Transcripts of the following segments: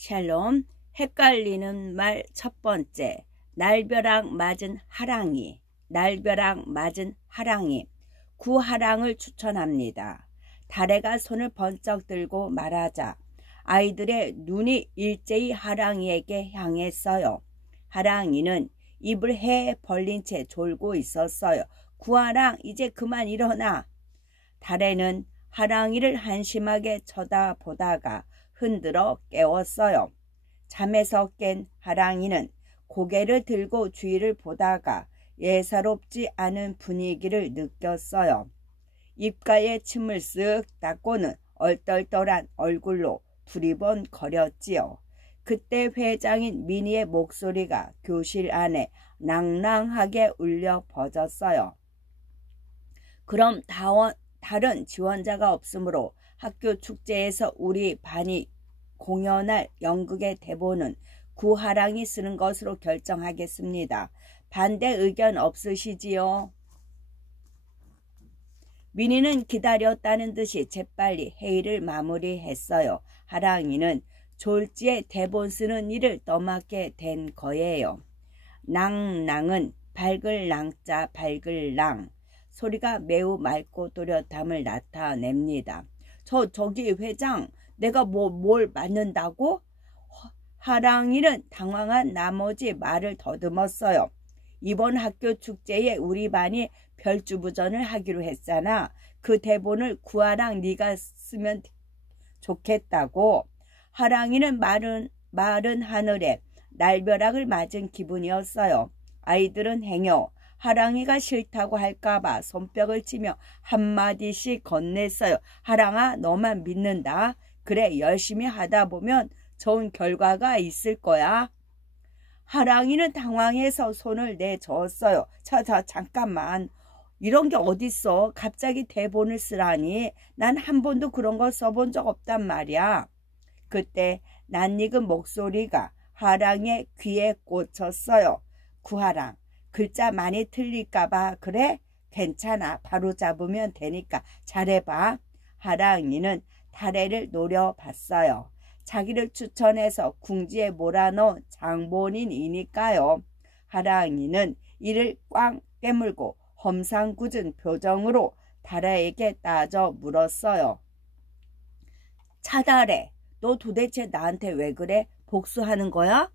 샬롬. 헷갈리는 말 첫 번째. 날벼락 맞은 하랑이. 날벼락 맞은 하랑이. 구하랑을 추천합니다. 다래가 손을 번쩍 들고 말하자 아이들의 눈이 일제히 하랑이에게 향했어요. 하랑이는 입을 해 벌린 채 졸고 있었어요. 구하랑, 이제 그만 일어나. 다래는 하랑이를 한심하게 쳐다보다가 흔들어 깨웠어요. 잠에서 깬 하랑이는 고개를 들고 주위를 보다가 예사롭지 않은 분위기를 느꼈어요. 입가에 침을 쓱 닦고는 얼떨떨한 얼굴로 두리번거렸지요. 그때 회장인 미니의 목소리가 교실 안에 낭낭하게 울려 퍼졌어요. 그럼 다른 지원자가 없으므로 학교 축제에서 우리 반이 공연할 연극의 대본은 구하랑이 쓰는 것으로 결정하겠습니다. 반대 의견 없으시지요? 미니는 기다렸다는 듯이 재빨리 회의를 마무리했어요. 하랑이는 졸지에 대본 쓰는 일을 떠맡게 된 거예요. 낭낭은 밝을 낭자 밝을 낭. 소리가 매우 맑고 또렷함을 나타냅니다. 저기 회장, 내가 뭘 맞는다고? 하랑이는 당황한 나머지 말을 더듬었어요. 이번 학교 축제에 우리 반이 별주부전을 하기로 했잖아. 그 대본을 구하랑 네가 쓰면 좋겠다고. 하랑이는 마른 하늘에 날벼락을 맞은 기분이었어요. 아이들은 행여 하랑이가 싫다고 할까봐 손뼉을 치며 한마디씩 건넸어요. 하랑아, 너만 믿는다. 그래, 열심히 하다 보면 좋은 결과가 있을 거야. 하랑이는 당황해서 손을 내저었어요. 잠깐만. 이런 게 어딨어. 갑자기 대본을 쓰라니. 난 한 번도 그런 거 써본 적 없단 말이야. 그때 낯익은 목소리가 하랑이의 귀에 꽂혔어요. 구하랑, 글자 많이 틀릴까봐 그래? 괜찮아. 바로 잡으면 되니까 잘해봐. 하랑이는 다래를 노려봤어요. 자기를 추천해서 궁지에 몰아넣은 장본인이니까요. 하랑이는 이를 꽝 깨물고 험상궂은 표정으로 다래에게 따져 물었어요. 차다래, 너 도대체 나한테 왜 그래? 복수하는 거야?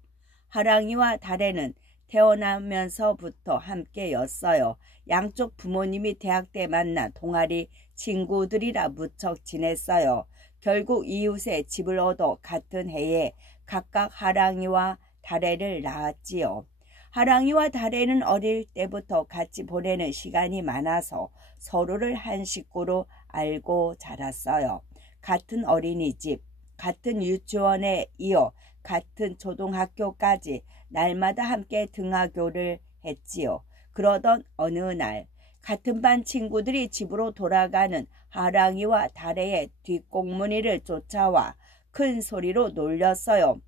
하랑이와 다래는 태어나면서부터 함께였어요. 양쪽 부모님이 대학 때 만난 동아리 친구들이라 무척 지냈어요. 결국 이웃에 집을 얻어 같은 해에 각각 하랑이와 다래를 낳았지요. 하랑이와 다래는 어릴 때부터 같이 보내는 시간이 많아서 서로를 한 식구로 알고 자랐어요. 같은 어린이집, 같은 유치원에 이어 같은 초등학교까지 날마다 함께 등하교를 했지요. 그러던 어느 날 같은 반 친구들이 집으로 돌아가는 하랑이와 다래의 뒷꽁무니를 쫓아와 큰 소리로 놀렸어요.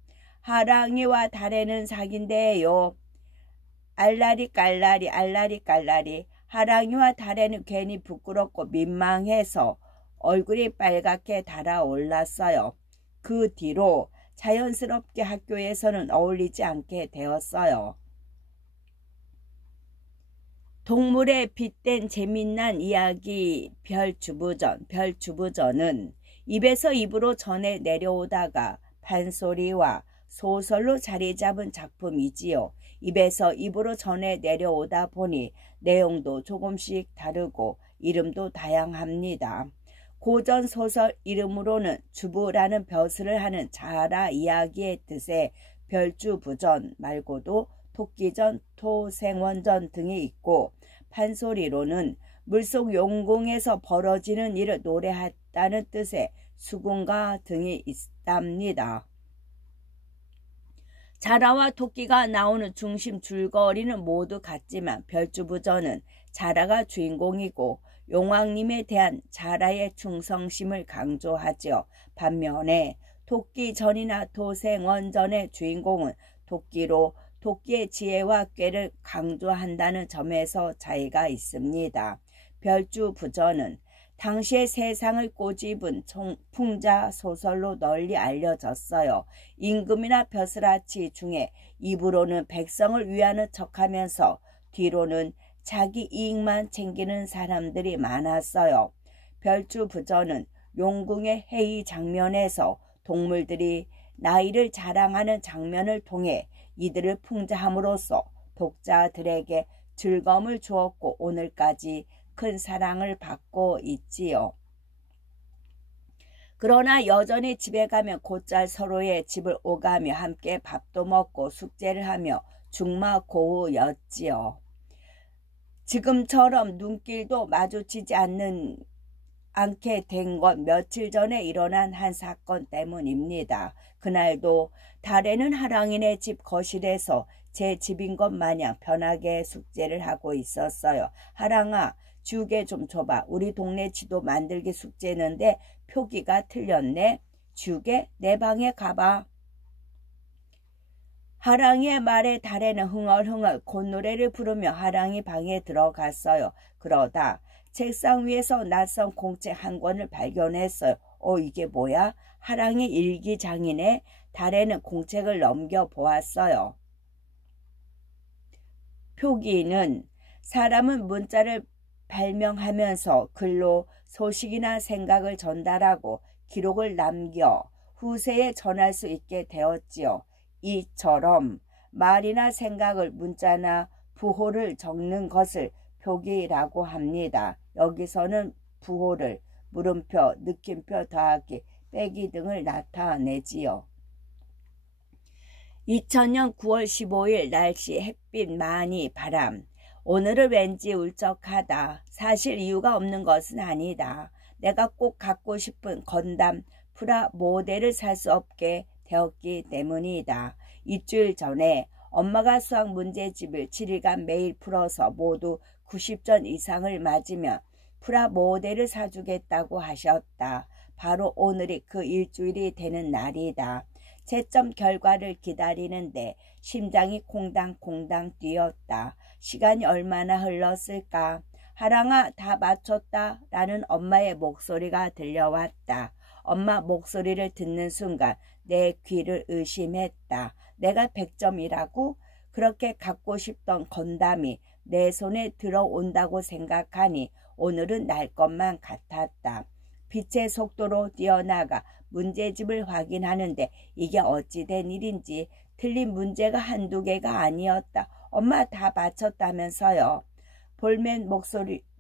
하랑이와 다래는 사귄대요. 알라리 깔라리 알라리 깔라리. 하랑이와 다래는 괜히 부끄럽고 민망해서 얼굴이 빨갛게 달아올랐어요. 그 뒤로 자연스럽게 학교에서는 어울리지 않게 되었어요. 동물에 빗댄 재미난 이야기 별주부전은 입에서 입으로 전해 내려오다가 판소리와 소설로 자리 잡은 작품이지요. 입에서 입으로 전해 내려오다 보니 내용도 조금씩 다르고 이름도 다양합니다. 고전 소설 이름으로는 주부라는 벼슬을 하는 자라 이야기의 뜻의 별주부전 말고도 토끼전, 토생원전 등이 있고 판소리로는 물속 용궁에서 벌어지는 일을 노래했다는 뜻의 수군가 등이 있답니다. 자라와 토끼가 나오는 중심 줄거리는 모두 같지만 별주부전은 자라가 주인공이고 용왕님에 대한 자라의 충성심을 강조하지요. 반면에 토끼전이나 토생원전의 주인공은 토끼로 토끼의 지혜와 꾀를 강조한다는 점에서 차이가 있습니다. 별주부전은 당시의 세상을 꼬집은 풍자 소설로 널리 알려졌어요. 임금이나 벼슬아치 중에 입으로는 백성을 위하는 척하면서 뒤로는 자기 이익만 챙기는 사람들이 많았어요. 별주부전은 용궁의 회의 장면에서 동물들이 나이를 자랑하는 장면을 통해 이들을 풍자함으로써 독자들에게 즐거움을 주었고 오늘까지 큰 사랑을 받고 있지요. 그러나 여전히 집에 가면 곧잘 서로의 집을 오가며 함께 밥도 먹고 숙제를 하며 중마고우였지요. 지금처럼 눈길도 마주치지 않게 된 건 며칠 전에 일어난 한 사건 때문입니다. 그날도 달에는 하랑이네 집 거실에서 제 집인 것 마냥 편하게 숙제를 하고 있었어요. 하랑아, 주게 좀 줘봐. 우리 동네 지도 만들기 숙제는데 표기가 틀렸네. 주게, 내 방에 가봐. 하랑이의 말에 달에는 흥얼흥얼 콧노래를 부르며 하랑이 방에 들어갔어요. 그러다 책상 위에서 낯선 공책 한 권을 발견했어요. 이게 뭐야? 하랑이 일기장이네. 달에는 공책을 넘겨보았어요. 표기는 사람은 문자를 발명하면서 글로 소식이나 생각을 전달하고 기록을 남겨 후세에 전할 수 있게 되었지요. 이처럼 말이나 생각을 문자나 부호를 적는 것을 표기라고 합니다. 여기서는 부호를 물음표, 느낌표, 더하기, 빼기 등을 나타내지요. 2000년 9월 15일 날씨 햇빛 많이 바람. 오늘은 왠지 울적하다. 사실 이유가 없는 것은 아니다. 내가 꼭 갖고 싶은 건담 프라모델을 살 수 없게 되었기 때문이다. 일주일 전에 엄마가 수학 문제집을 7일간 매일 풀어서 모두 90점 이상을 맞으면 프라모델을 사주겠다고 하셨다. 바로 오늘이 그 일주일이 되는 날이다. 채점 결과를 기다리는데 심장이 콩당콩당 뛰었다. 시간이 얼마나 흘렀을까? 하랑아, 다 맞췄다 라는 엄마의 목소리가 들려왔다. 엄마 목소리를 듣는 순간 내 귀를 의심했다. 내가 100점이라고? 그렇게 갖고 싶던 건담이 내 손에 들어온다고 생각하니 오늘은 날 것만 같았다. 빛의 속도로 뛰어나가 문제집을 확인하는데 이게 어찌된 일인지 틀린 문제가 한두 개가 아니었다. 엄마 다 맞췄다면서요.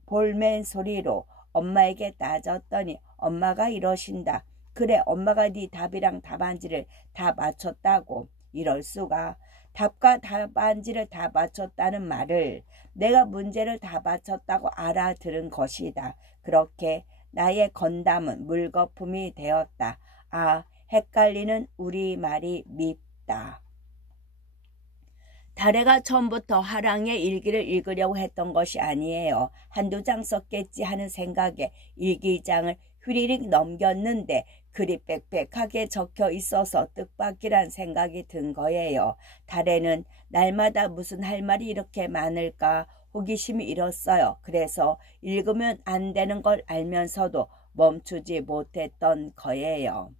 볼멘 소리로 엄마에게 따졌더니 엄마가 이러신다. 그래, 엄마가 네 답이랑 답안지를 다 맞췄다고. 이럴 수가. 답과 답안지를 다 맞췄다는 말을 내가 문제를 다 맞췄다고 알아들은 것이다. 그렇게 나의 건담은 물거품이 되었다. 아, 헷갈리는 우리말이 밉다. 달에가 처음부터 하랑의 일기를 읽으려고 했던 것이 아니에요. 한두 장 썼겠지 하는 생각에 일기장을 휘리릭 넘겼는데 글이 빽빽하게 적혀 있어서 뜻밖이란 생각이 든 거예요. 달에는 날마다 무슨 할 말이 이렇게 많을까 호기심이 일었어요. 그래서 읽으면 안 되는 걸 알면서도 멈추지 못했던 거예요.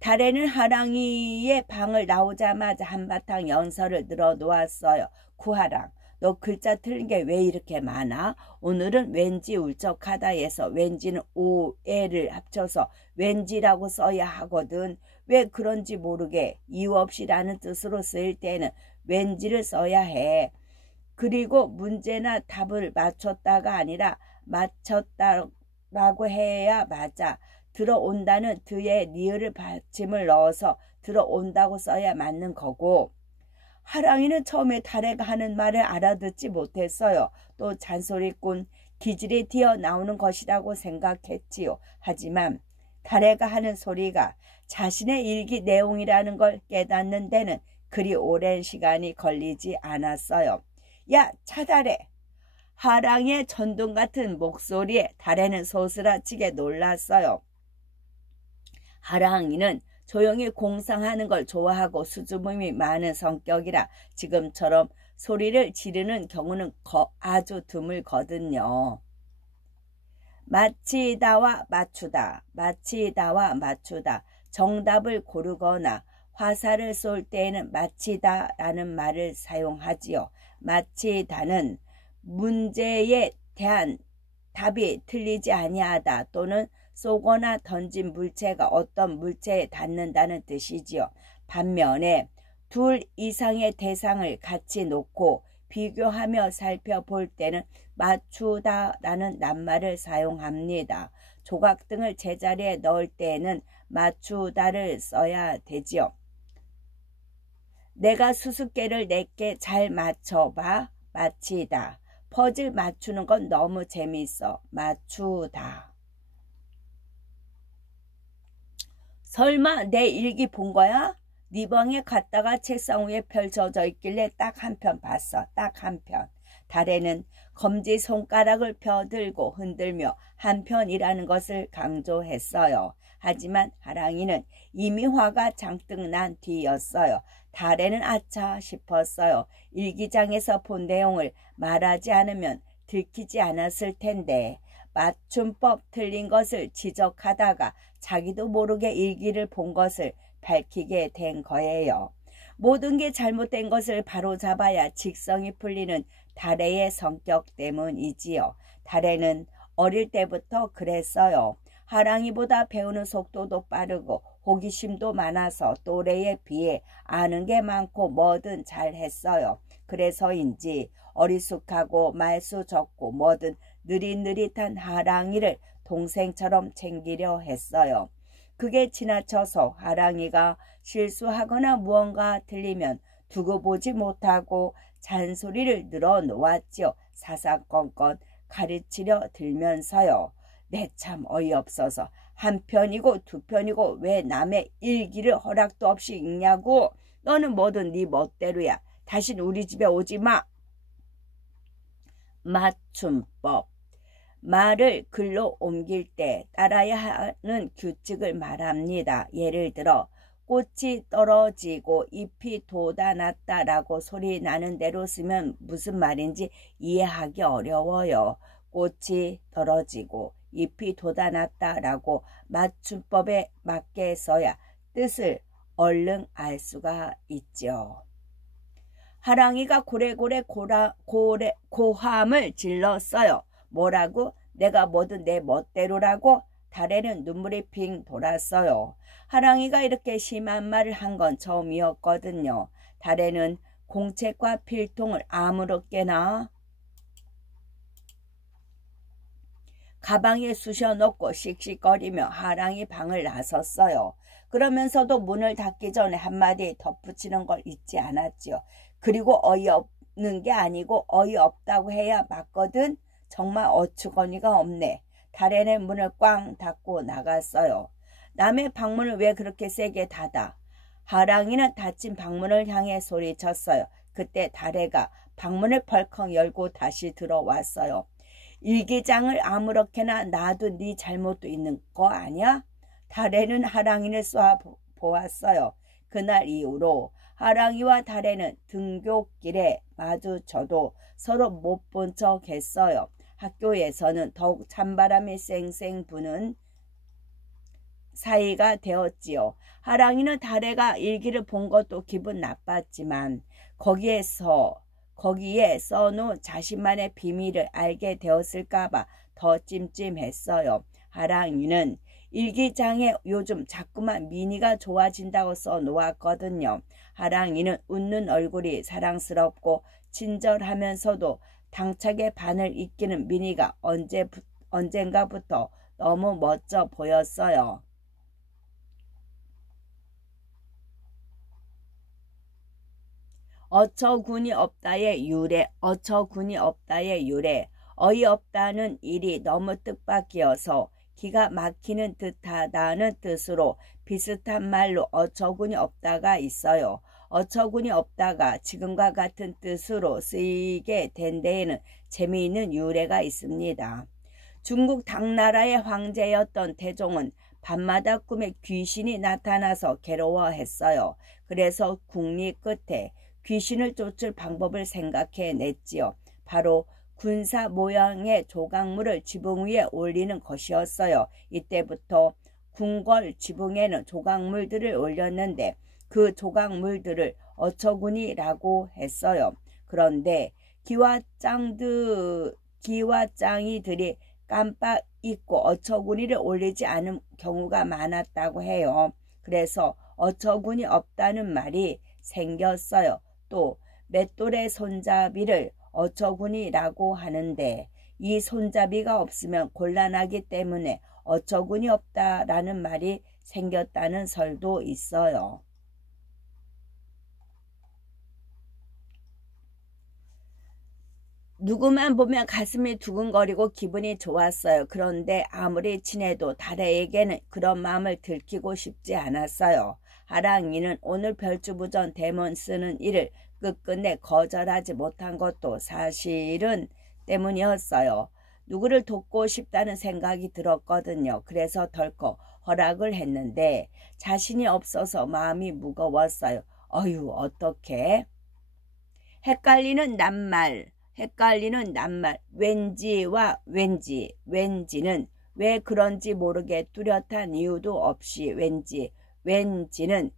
달에는 하랑이의 방을 나오자마자 한바탕 연설을 늘어놓았어요. 구하랑, 너 글자 틀린 게 왜 이렇게 많아? 오늘은 왠지 울적하다에서 왠지는 오에를 합쳐서 왠지라고 써야 하거든. 왜 그런지 모르게 이유 없이라는 뜻으로 쓰일 때는 왠지를 써야 해. 그리고 문제나 답을 맞췄다가 아니라 맞췄다라고 해야 맞아. 들어온다는 드에 니을을 받침을 넣어서 들어온다고 써야 맞는 거고, 하랑이는 처음에 달에가 하는 말을 알아듣지 못했어요. 또 잔소리꾼 기질이 튀어나오는 것이라고 생각했지요. 하지만 달에가 하는 소리가 자신의 일기 내용이라는 걸 깨닫는 데는 그리 오랜 시간이 걸리지 않았어요. 야, 차달해! 하랑이의 천둥 같은 목소리에 달에는 소스라치게 놀랐어요. 하랑이는 조용히 공상하는 걸 좋아하고 수줍음이 많은 성격이라 지금처럼 소리를 지르는 경우는 아주 드물거든요. 맞히다와 맞추다, 맞히다와 맞추다. 정답을 고르거나 화살을 쏠 때에는 맞히다라는 말을 사용하지요. 맞히다는 문제에 대한 답이 틀리지 아니하다 또는 쏘거나 던진 물체가 어떤 물체에 닿는다는 뜻이지요. 반면에 둘 이상의 대상을 같이 놓고 비교하며 살펴볼 때는 맞추다라는 낱말을 사용합니다. 조각 등을 제자리에 넣을 때에는 맞추다를 써야 되지요. 내가 수수께를 내게 잘 맞춰봐. 맞히다. 퍼즐 맞추는 건 너무 재밌어. 맞추다. 설마 내 일기 본 거야? 네 방에 갔다가 책상 위에 펼쳐져 있길래 딱 한 편 봤어. 딱 한 편. 달에는 검지손가락을 펴들고 흔들며 한 편이라는 것을 강조했어요. 하지만 하랑이는 이미 화가 잔뜩 난 뒤였어요. 달에는 아차 싶었어요. 일기장에서 본 내용을 말하지 않으면 들키지 않았을 텐데 맞춤법 틀린 것을 지적하다가 자기도 모르게 일기를 본 것을 밝히게 된 거예요. 모든 게 잘못된 것을 바로잡아야 직성이 풀리는 달해의 성격 때문이지요. 달해는 어릴 때부터 그랬어요. 하랑이보다 배우는 속도도 빠르고 호기심도 많아서 또래에 비해 아는 게 많고 뭐든 잘했어요. 그래서인지 어리숙하고 말수 적고 뭐든 느릿느릿한 하랑이를 동생처럼 챙기려 했어요. 그게 지나쳐서 하랑이가 실수하거나 무언가 틀리면 두고 보지 못하고 잔소리를 늘어놓았지요. 사사건건 가르치려 들면서요. 내 참 어이없어서 한 편이고 두 편이고 왜 남의 일기를 허락도 없이 읽냐고. 너는 뭐든 네 멋대로야. 다신 우리 집에 오지 마. 맞춤법. 말을 글로 옮길 때 따라야 하는 규칙을 말합니다. 예를 들어 꽃이 떨어지고 잎이 돋아났다라고 소리 나는 대로 쓰면 무슨 말인지 이해하기 어려워요. 꽃이 떨어지고 잎이 돋아났다라고 맞춤법에 맞게 써야 뜻을 얼른 알 수가 있죠. 하랑이가 고래고래 고함을 질렀어요. 뭐라고? 내가 뭐든 내 멋대로라고? 달에는 눈물이 핑 돌았어요. 하랑이가 이렇게 심한 말을 한 건 처음이었거든요. 달에는 공책과 필통을 아무렇게나 가방에 쑤셔넣고 씩씩거리며 하랑이 방을 나섰어요. 그러면서도 문을 닫기 전에 한마디 덧붙이는 걸 잊지 않았지요. 그리고 어이없는 게 아니고 어이없다고 해야 맞거든. 정말 어처구니가 없네. 달에는 문을 꽝 닫고 나갔어요. 남의 방문을 왜 그렇게 세게 닫아? 하랑이는 닫힌 방문을 향해 소리쳤어요. 그때 달해가 방문을 벌컥 열고 다시 들어왔어요. 일기장을 아무렇게나 놔둔 네 잘못도 있는 거 아니야? 달해는 하랑이를 쏘아보았어요. 그날 이후로 하랑이와 달해는 등굣길에 마주쳐도 서로 못 본 척 했어요. 학교에서는 더욱 찬바람이 쌩쌩 부는 사이가 되었지요. 하랑이는 달해가 일기를 본 것도 기분 나빴지만 거기에 써놓은 자신만의 비밀을 알게 되었을까봐 더 찜찜했어요. 하랑이는 일기장에 요즘 자꾸만 미니가 좋아진다고 써놓았거든요. 하랑이는 웃는 얼굴이 사랑스럽고 친절하면서도 당차게 반을 이기는 미니가 언젠가부터 너무 멋져 보였어요. 어처구니 없다의 유래. 어처구니 없다의 유래. 어이없다는 일이 너무 뜻밖이어서 기가 막히는 듯하다는 뜻으로 비슷한 말로 어처구니 없다가 있어요. 어처구니 없다가 지금과 같은 뜻으로 쓰이게 된 데에는 재미있는 유래가 있습니다. 중국 당나라의 황제였던 태종은 밤마다 꿈에 귀신이 나타나서 괴로워했어요. 그래서 국리 끝에 귀신을 쫓을 방법을 생각해냈지요. 바로 군사 모양의 조각물을 지붕 위에 올리는 것이었어요. 이때부터 궁궐 지붕에는 조각물들을 올렸는데 그 조각물들을 어처구니라고 했어요. 그런데 기와장이들이 깜빡 잊고 어처구니를 올리지 않은 경우가 많았다고 해요. 그래서 어처구니 없다는 말이 생겼어요. 또 맷돌의 손잡이를 어처구니라고 하는데 이 손잡이가 없으면 곤란하기 때문에 어처구니 없다라는 말이 생겼다는 설도 있어요. 누구만 보면 가슴이 두근거리고 기분이 좋았어요. 그런데 아무리 친해도 다래에게는 그런 마음을 들키고 싶지 않았어요. 하랑이는 오늘 별주부전 대문 쓰는 일을 끝끝내 거절하지 못한 것도 사실은 때문이었어요. 누구를 돕고 싶다는 생각이 들었거든요. 그래서 덜컥 허락을 했는데 자신이 없어서 마음이 무거웠어요. 어휴, 어떡해? 헷갈리는 낱말, 왠지와 왠지는 왜 그런지 모르게 뚜렷한 이유도 없이 왠지는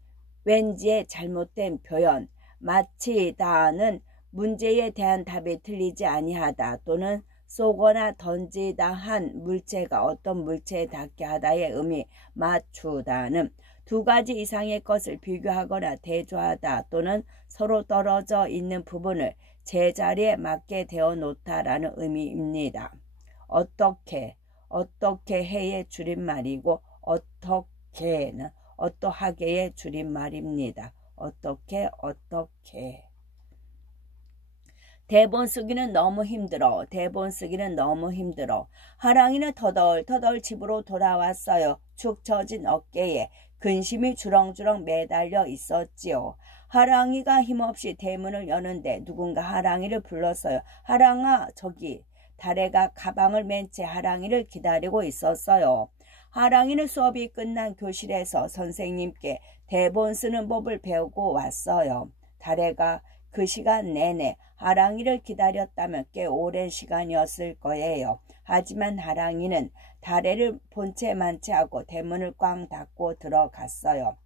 왠지의 잘못된 표현, 마치다는 문제에 대한 답이 틀리지 아니하다 또는 쏘거나 던지다 한 물체가 어떤 물체에 닿게 하다의 의미, 맞추다는 두 가지 이상의 것을 비교하거나 대조하다 또는 서로 떨어져 있는 부분을 제자리에 맞게 되어 놓다라는 의미입니다. 어떻게 해의 줄임말이고 어떻게는 어떠하게의 줄임말입니다. 어떻게 대본 쓰기는 너무 힘들어. 하랑이는 터덜터덜 집으로 돌아왔어요. 축 처진 어깨에 근심이 주렁주렁 매달려 있었지요. 하랑이가 힘없이 대문을 여는데 누군가 하랑이를 불렀어요. 하랑아, 저기. 다래가 가방을 맨 채 하랑이를 기다리고 있었어요. 하랑이는 수업이 끝난 교실에서 선생님께 대본 쓰는 법을 배우고 왔어요. 다래가 그 시간 내내 하랑이를 기다렸다면 꽤 오랜 시간이었을 거예요. 하지만 하랑이는 다래를 본 채 만취하고 대문을 꽝 닫고 들어갔어요.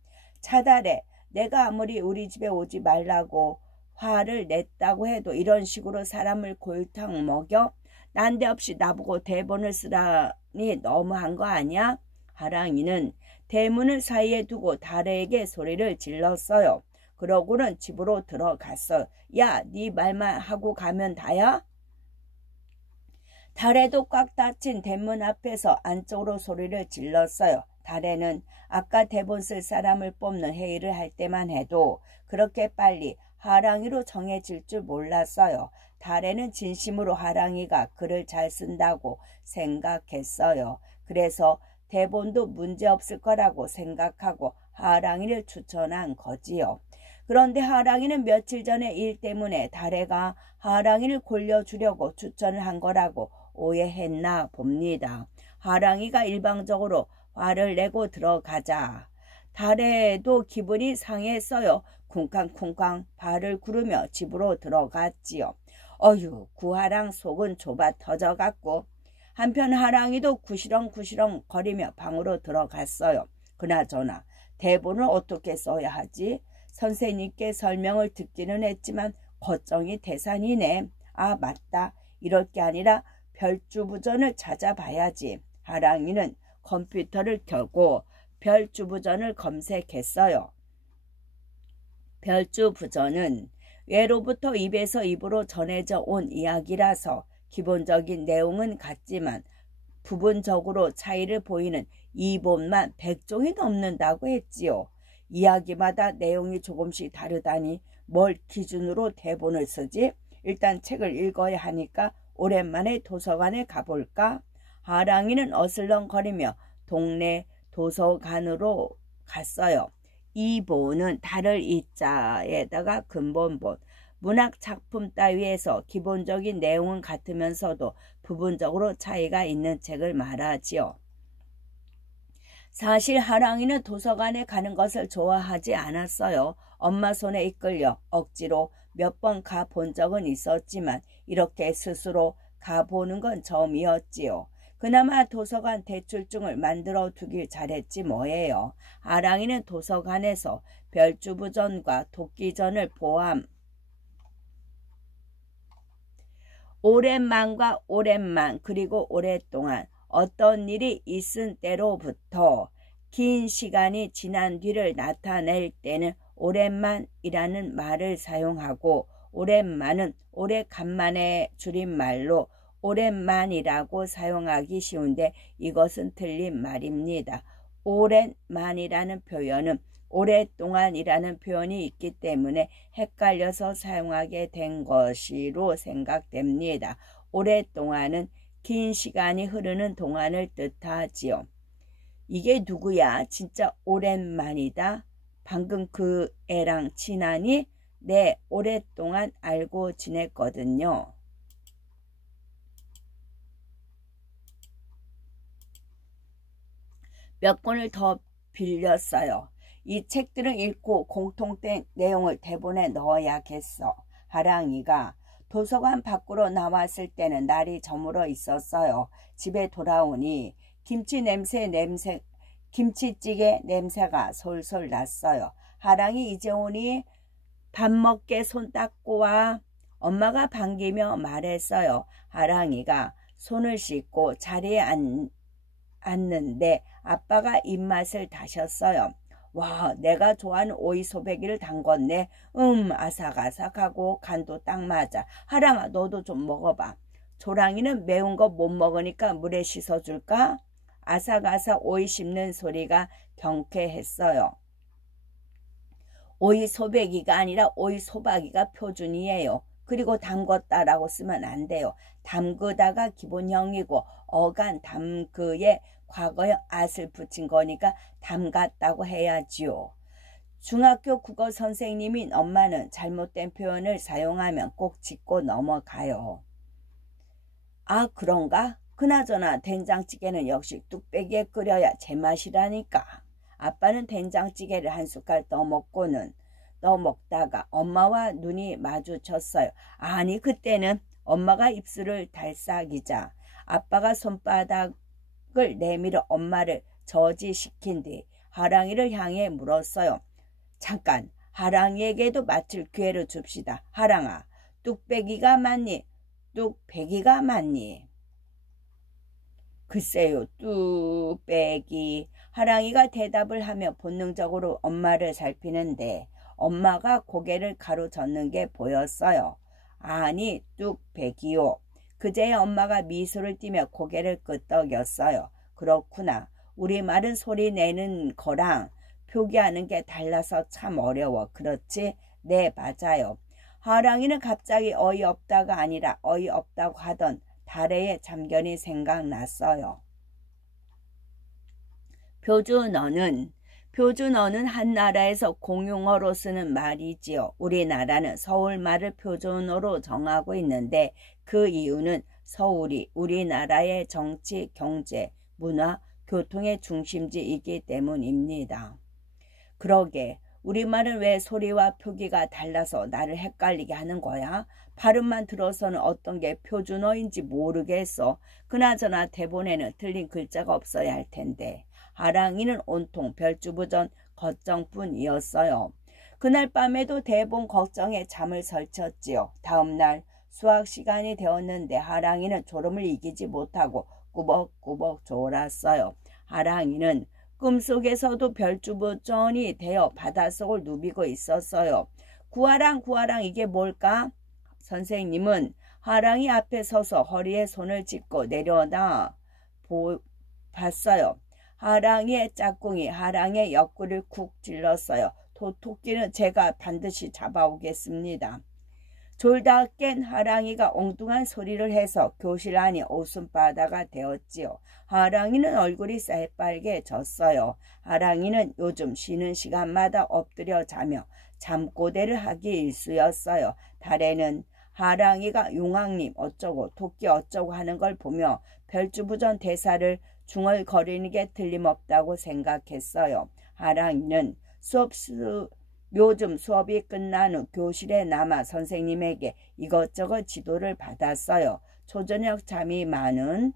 차다래, 내가 아무리 우리 집에 오지 말라고 화를 냈다고 해도 이런 식으로 사람을 골탕 먹여? 난데없이 나보고 대본을 쓰라니 너무한 거 아니야? 하랑이는 대문을 사이에 두고 다래에게 소리를 질렀어요. 그러고는 집으로 들어갔어. 야, 네 말만 하고 가면 다야? 다래도 꽉 닫힌 대문 앞에서 안쪽으로 소리를 질렀어요. 다래는 아까 대본 쓸 사람을 뽑는 회의를 할 때만 해도 그렇게 빨리 하랑이로 정해질 줄 몰랐어요. 다래는 진심으로 하랑이가 글을 잘 쓴다고 생각했어요. 그래서 대본도 문제없을 거라고 생각하고 하랑이를 추천한 거지요. 그런데 하랑이는 며칠 전에 일 때문에 다래가 하랑이를 골려주려고 추천을 한 거라고 오해했나 봅니다. 하랑이가 일방적으로 화를 내고 들어가자 다래도 기분이 상했어요. 쿵쾅쿵쾅 발을 구르며 집으로 들어갔지요. 어휴, 구하랑 속은 좁아 터져갔고 한편 하랑이도 구시렁구시렁 거리며 방으로 들어갔어요. 그나저나 대본을 어떻게 써야 하지? 선생님께 설명을 듣기는 했지만 걱정이 태산이네. 아, 맞다. 이럴 게 아니라 별주부전을 찾아봐야지. 하랑이는 컴퓨터를 켜고 별주부전을 검색했어요. 별주부전은 예로부터 입에서 입으로 전해져 온 이야기라서 기본적인 내용은 같지만 부분적으로 차이를 보이는 이본만 100종이 넘는다고 했지요. 이야기마다 내용이 조금씩 다르다니 뭘 기준으로 대본을 쓰지? 일단 책을 읽어야 하니까 오랜만에 도서관에 가볼까? 하랑이는 어슬렁거리며 동네 도서관으로 갔어요. 이본은 달을 이자에다가 근본본, 문학 작품 따위에서 기본적인 내용은 같으면서도 부분적으로 차이가 있는 책을 말하지요. 사실 하랑이는 도서관에 가는 것을 좋아하지 않았어요. 엄마 손에 이끌려 억지로 몇 번 가본 적은 있었지만 이렇게 스스로 가보는 건 처음이었지요. 그나마 도서관 대출증을 만들어 두길 잘했지 뭐예요. 하랑이는 도서관에서 별주부전과 도끼전을 포함 오랜만과 오랜만 그리고 오랫동안 어떤 일이 있은 때로부터 긴 시간이 지난 뒤를 나타낼 때는 오랜만이라는 말을 사용하고 오랜만은 오래간만의 줄임말로 오랜만이라고 사용하기 쉬운데 이것은 틀린 말입니다. 오랜만이라는 표현은 오랫동안이라는 표현이 있기 때문에 헷갈려서 사용하게 된 것으로 생각됩니다. 오랫동안은 긴 시간이 흐르는 동안을 뜻하지요. 이게 누구야? 진짜 오랜만이다. 방금 그 애랑 친하니? 네, 오랫동안 알고 지냈거든요. 몇 권을 더 빌렸어요. 이 책들을 읽고 공통된 내용을 대본에 넣어야겠어. 하랑이가 도서관 밖으로 나왔을 때는 날이 저물어 있었어요. 집에 돌아오니 김치찌개 냄새가 솔솔 났어요. 하랑이 이제 오니 밥 먹게 손 닦고 와. 엄마가 반기며 말했어요. 하랑이가 손을 씻고 자리에 앉는데 아빠가 입맛을 다셨어요. 와, 내가 좋아하는 오이 소배기를 담궜네. 아삭아삭하고 간도 딱 맞아. 하랑아, 너도 좀 먹어봐. 조랑이는 매운 거 못 먹으니까 물에 씻어줄까? 아삭아삭 오이 씹는 소리가 경쾌했어요. 오이 소배기가 아니라 오이 소박이가 표준이에요. 그리고 담궜다라고 쓰면 안 돼요. 담그다가 기본형이고 어간 담그에 과거형 at을 붙인 거니까 담갔다고 해야지요. 중학교 국어 선생님인 엄마는 잘못된 표현을 사용하면 꼭 짚고 넘어가요. 아, 그런가? 그나저나 된장찌개는 역시 뚝배기에 끓여야 제맛이라니까. 아빠는 된장찌개를 한 숟갈 떠먹다가 엄마와 눈이 마주쳤어요. 아니, 그때는 엄마가 입술을 달싹이자 아빠가 손바닥을 내밀어 엄마를 저지시킨 뒤 하랑이를 향해 물었어요. 잠깐, 하랑이에게도 맡을 기회를 줍시다. 하랑아, 뚝배기가 맞니? 뚝배기가 맞니? 글쎄요, 뚝배기. 하랑이가 대답을 하며 본능적으로 엄마를 살피는데 엄마가 고개를 가로젓는 게 보였어요. 아니, 뚝배기요. 그제야 엄마가 미소를 띠며 고개를 끄덕였어요. 그렇구나. 우리말은 소리 내는 거랑 표기하는 게 달라서 참 어려워. 그렇지? 네, 맞아요. 하랑이는 갑자기 어이없다가 아니라 어이없다고 하던 달애의 참견이 생각났어요. 표준어는 한 나라에서 공용어로 쓰는 말이지요. 우리나라는 서울말을 표준어로 정하고 있는데 그 이유는 서울이 우리나라의 정치, 경제, 문화, 교통의 중심지이기 때문입니다. 그러게 우리말은 왜 소리와 표기가 달라서 나를 헷갈리게 하는 거야? 발음만 들어서는 어떤 게 표준어인지 모르겠어. 그나저나 대본에는 틀린 글자가 없어야 할 텐데. 하랑이는 온통 별주부전 걱정뿐이었어요. 그날 밤에도 대본 걱정에 잠을 설쳤지요. 다음날 수학 시간이 되었는데 하랑이는 졸음을 이기지 못하고 꾸벅꾸벅 졸았어요. 하랑이는 꿈속에서도 별주부전이 되어 바닷속을 누비고 있었어요. 구하랑 이게 뭘까? 선생님은 하랑이 앞에 서서 허리에 손을 짚고 내려다 봤어요. 하랑이의 짝꿍이 하랑이의 옆구리를 쿡 찔렀어요. 토끼는 제가 반드시 잡아오겠습니다. 졸다 깬 하랑이가 엉뚱한 소리를 해서 교실 안이 웃음바다가 되었지요. 하랑이는 얼굴이 새빨개졌어요. 하랑이는 요즘 쉬는 시간마다 엎드려 자며 잠꼬대를 하기 일쑤였어요. 달에는 하랑이가 용왕님 어쩌고 토끼 어쩌고 하는 걸 보며 별주부전 대사를 중얼거리는 게 틀림없다고 생각했어요. 하랑이는 요즘 수업이 끝난 후 교실에 남아 선생님에게 이것저것 지도를 받았어요. 초저녁 잠이 많은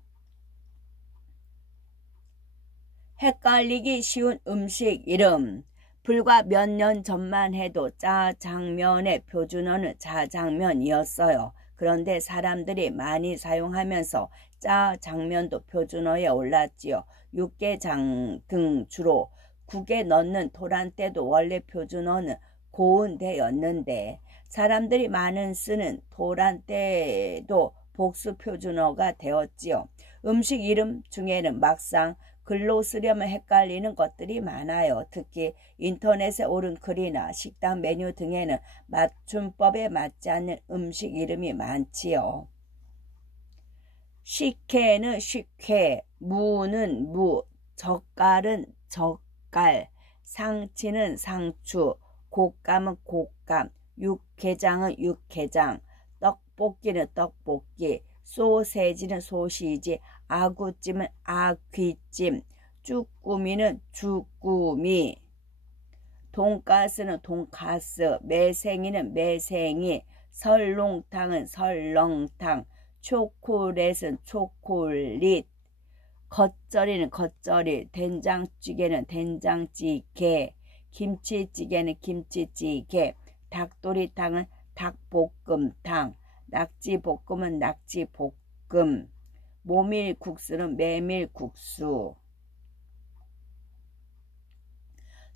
헷갈리기 쉬운 음식 이름. 불과 몇 년 전만 해도 짜장면의 표준어는 자장면이었어요. 그런데 사람들이 많이 사용하면서 짜장면도 표준어에 올랐지요. 육개장 등 주로 국에 넣는 토란대도 원래 표준어는 고운대였는데 사람들이 많은 쓰는 토란대도 복수 표준어가 되었지요. 음식 이름 중에는 막상 글로 쓰려면 헷갈리는 것들이 많아요. 특히 인터넷에 오른 글이나 식당 메뉴 등에는 맞춤법에 맞지 않는 음식 이름이 많지요. 식혜는 식혜, 무는 무, 젓갈은 젓갈, 상치는 상추, 곶감은 곶감, 육개장은 육개장, 떡볶이는 떡볶이, 소세지는 소시지, 아구찜은 아귀찜, 쭈꾸미는 쭈꾸미, 돈가스는 돈가스, 매생이는 매생이, 설렁탕은 설렁탕, 초콜릿은 초콜릿, 겉절이는 겉절이, 된장찌개는 된장찌개, 김치찌개는 김치찌개, 닭도리탕은 닭볶음탕, 낙지볶음은 낙지볶음, 모밀국수는 메밀국수.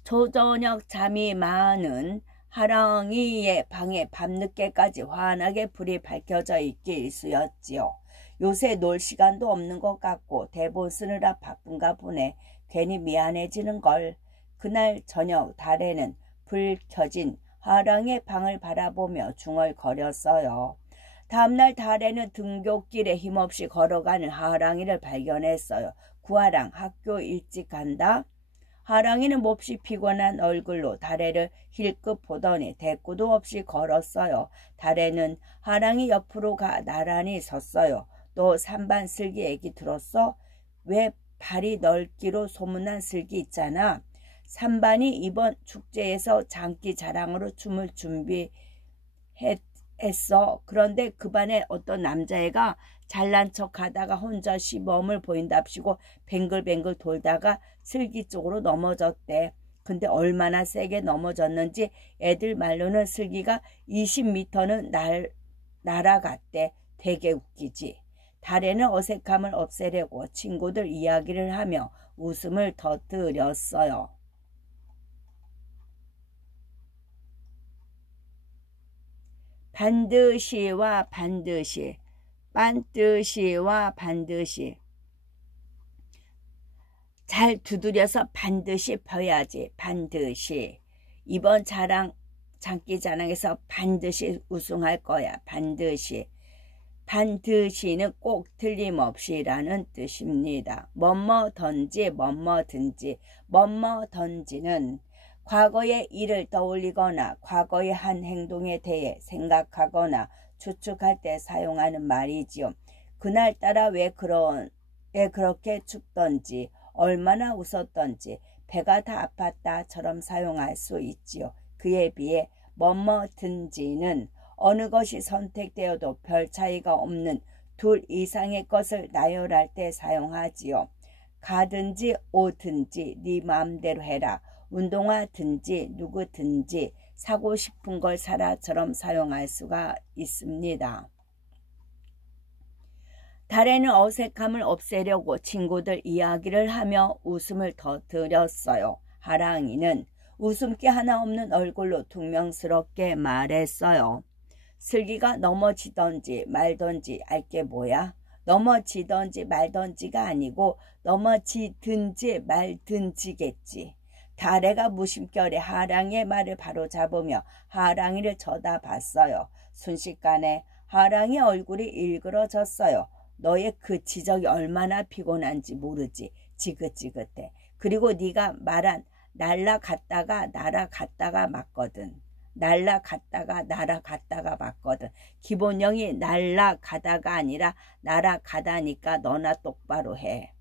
초저녁 잠이 많은 하랑이의 방에 밤늦게까지 환하게 불이 밝혀져 있기 일쑤였지요. 요새 놀 시간도 없는 것 같고 대본 쓰느라 바쁜가 보네. 괜히 미안해지는걸. 그날 저녁 달에는 불 켜진 하랑이의 방을 바라보며 중얼거렸어요. 다음날 달에는 등굣길에 힘없이 걸어가는 하랑이를 발견했어요. 구하랑 학교 일찍 간다? 하랑이는 몹시 피곤한 얼굴로 달에를 힐끗 보더니 대꾸도 없이 걸었어요. 달에는 하랑이 옆으로 나란히 섰어요. 너 산반 슬기 얘기 들었어? 왜 발이 넓기로 소문난 슬기 있잖아. 산반이 이번 축제에서 장기 자랑으로 춤을 준비했어. 그런데 그 반에 어떤 남자애가 잘난 척하다가 혼자 시범을 보인답시고 뱅글뱅글 돌다가 슬기 쪽으로 넘어졌대. 근데 얼마나 세게 넘어졌는지 애들 말로는 슬기가 20m는 날아갔대. 되게 웃기지. 달에는 어색함을 없애려고 친구들 이야기를 하며 웃음을 터뜨렸어요. 반드시와 반드시, 반드시와 반드시. 잘 두드려서 반드시 펴야지. 반드시. 이번 장기자랑에서 반드시 우승할 거야. 반드시. 반드시는 꼭 틀림없이라는 뜻입니다. 뭐뭐든지 뭐뭐든지. 뭐뭐든지는 과거의 일을 떠올리거나 과거의 한 행동에 대해 생각하거나 추측할 때 사용하는 말이지요. 그날따라 왜 그렇게 춥던지 얼마나 웃었던지 배가 다 아팠다처럼 사용할 수 있지요. 그에 비해 뭐뭐든지는 어느 것이 선택되어도 별 차이가 없는 둘 이상의 것을 나열할 때 사용하지요. 가든지 오든지 네 마음대로 해라. 운동화든지 누구든지 사고 싶은 걸 사라처럼 사용할 수가 있습니다. 달에는 어색함을 없애려고 친구들 이야기를 하며 웃음을 터뜨렸어요. 하랑이는 웃음기 하나 없는 얼굴로 퉁명스럽게 말했어요. 슬기가 넘어지던지 말던지 알게 뭐야? 넘어지던지 말던지가 아니고 넘어지든지 말든지겠지. 달에가 무심결에 하랑이의 말을 바로잡으며 하랑이를 쳐다봤어요. 순식간에 하랑이의 얼굴이 일그러졌어요. 너의 그 지적이 얼마나 피곤한지 모르지. 지긋지긋해. 그리고 네가 말한 날라갔다가 날아갔다가 맞거든. 날라갔다가 날아갔다가 맞거든. 기본형이 날라가다가 아니라 날아가다니까 너나 똑바로 해.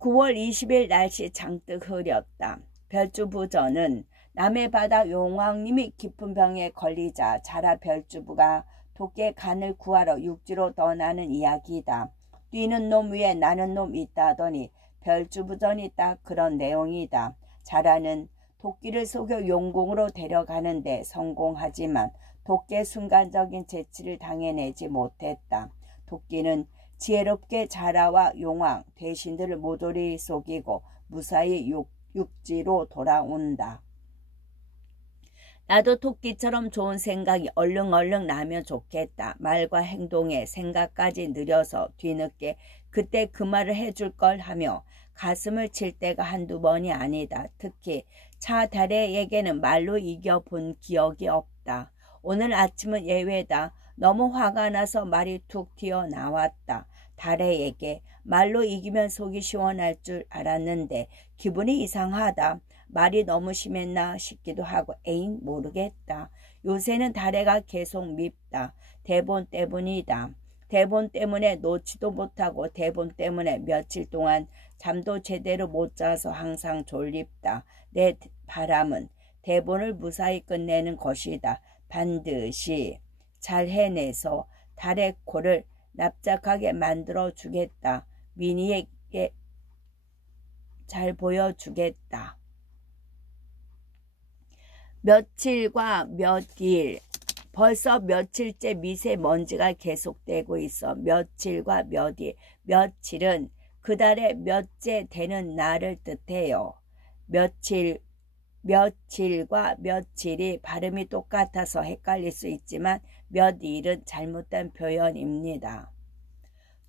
9월 20일 날씨 장뜩 흐렸다. 별주부전은 남해 바다 용왕님이 깊은 병에 걸리자 자라 별주부가 토끼의 간을 구하러 육지로 떠나는 이야기이다. 뛰는 놈 위에 나는 놈 있다더니 별주부전이 딱 그런 내용이다. 자라는 토끼를 속여 용궁으로 데려가는데 성공하지만 토끼의 순간적인 재치를 당해내지 못했다. 토끼는 지혜롭게 자라와 용왕, 대신들을 모조리 속이고 무사히 육지로 돌아온다. 나도 토끼처럼 좋은 생각이 얼른 나면 좋겠다. 말과 행동에 생각까지 느려서 뒤늦게 그때 그 말을 해줄 걸 하며 가슴을 칠 때가 한두 번이 아니다. 특히 차다래에게는 말로 이겨본 기억이 없다. 오늘 아침은 예외다. 너무 화가 나서 말이 툭 튀어나왔다. 다래에게 말로 이기면 속이 시원할 줄 알았는데 기분이 이상하다. 말이 너무 심했나 싶기도 하고 에잉 모르겠다. 요새는 다래가 계속 밉다. 대본 때문이다. 대본 때문에 놓지도 못하고 대본 때문에 며칠 동안 잠도 제대로 못 자서 항상 졸립다. 내 바람은 대본을 무사히 끝내는 것이다. 반드시 잘 해내서 달의 코를 납작하게 만들어 주겠다. 미니에게 잘 보여주겠다. 며칠과 몇 일, 벌써 며칠째 미세먼지가 계속되고 있어. 며칠과 몇 일, 며칠은 그 달의 몇째 되는 날을 뜻해요. 며칠과 며칠이 발음이 똑같아서 헷갈릴 수 있지만 몇일은 잘못된 표현입니다.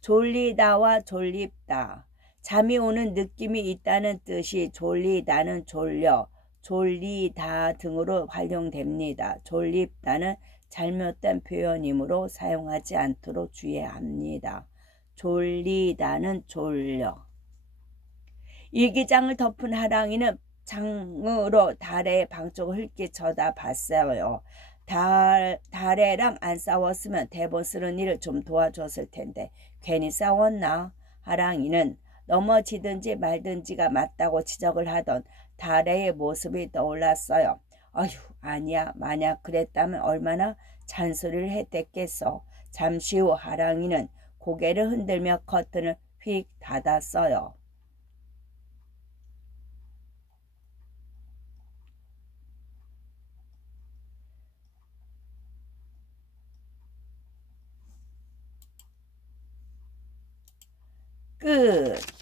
졸리다와 졸립다. 잠이 오는 느낌이 있다는 뜻이 졸리다는 졸려, 졸리다 등으로 활용됩니다. 졸립다는 잘못된 표현이므로 사용하지 않도록 주의해야 합니다. 졸리다는 졸려. 일기장을 덮은 하랑이는 창으로 달의 방쪽을 흘게 쳐다봤어요. 달애랑 안 싸웠으면 대본 쓰는 일을 좀 도와줬을 텐데 괜히 싸웠나? 하랑이는 넘어지든지 말든지가 맞다고 지적을 하던 달애의 모습이 떠올랐어요. 어휴, 아니야. 만약 그랬다면 얼마나 잔소리를 했댔겠어. 잠시 후 하랑이는 고개를 흔들며 커튼을 휙 닫았어요. 끝.